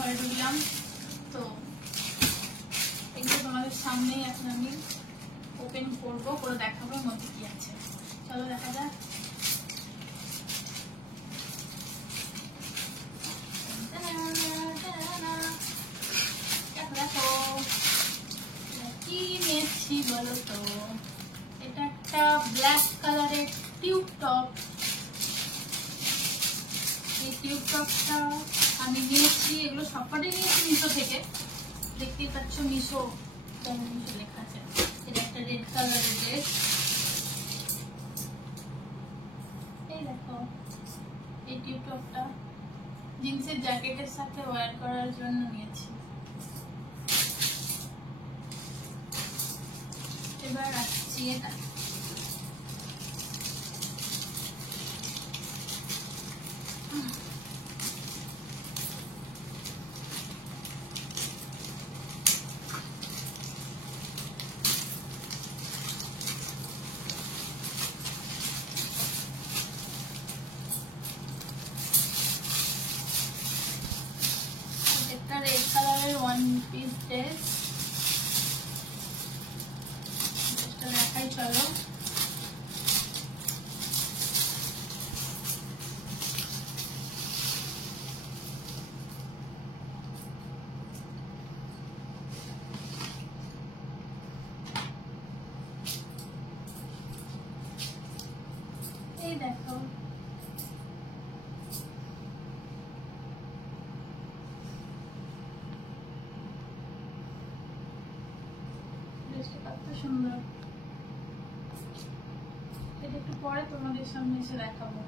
ঘরে ঢুকলাম। তো এগুলো তোমাদের সামনেই এখন আমি ওপেন করবো, করে দেখাবো মধ্যে কি আছে। চলো দেখা যাক। দেখো কি নিয়েছি বলো তো। এটা একটা ব্ল্যাক কালারের টিউব টপ। এই টিউব টপটা আমি নিয়েছি, এগুলো সবকটাই নিয়েছি মিশো থেকে। দেখতেই পাচ্ছ মিশো লেখা আছে। এটা একটা রেড কালারের ড্রেস। এই দেখো এই টিউব টপটা জিন্সের জ্যাকেটের সাথে ওয়্যার করার জন্য নিয়েছি। এবার আসছি এটা। একটা রেড কালারের ওয়ান পিস ড্রেস। ড্রেসটা দেখাই চলো। এই দেখো ড্রেসটা কত সুন্দর। এটা একটু পরে তোমাদের সামনে এসে দেখাবো।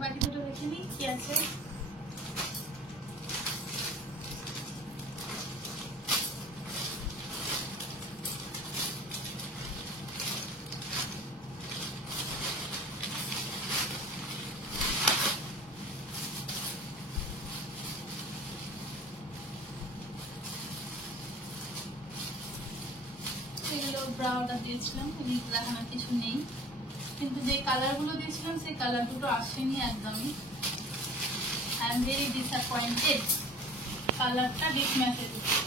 বাকি দুটো দেখে নিই কি আছে। এগুলো ব্রাউটা দিয়েছিলাম, দেখানোর কিছু নেই, কিন্তু যে কালার গুলো দিয়েছিলাম সেই কালার দুটো আসেনি একদমই। I am very disappointed. কালারটা ডিসম্যাচ হয়ে গেছে।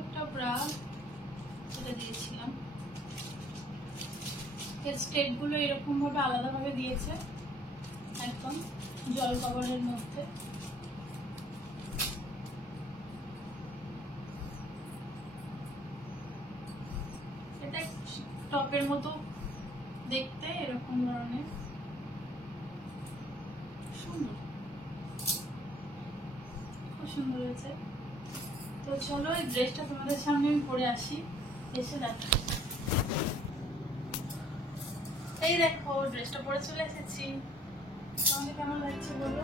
একটা ব্রা যেটা দিয়েছিলাম, এর স্টেট গুলো এরকম ভাবে আলাদা ভাবে দিয়েছে, একদম জল কভারের মধ্যে। এটা টপের মতো দেখতে, এরকম ধরনের সুন্দর, খুব সুন্দর হয়েছে। তো চলো এই ড্রেসটা তোমাদের সামনে আমি পরে আসি, এসে দেখো। এই দেখো ড্রেসটা পরে চলে এসেছি, তোমাকে কেমন লাগছে বলো।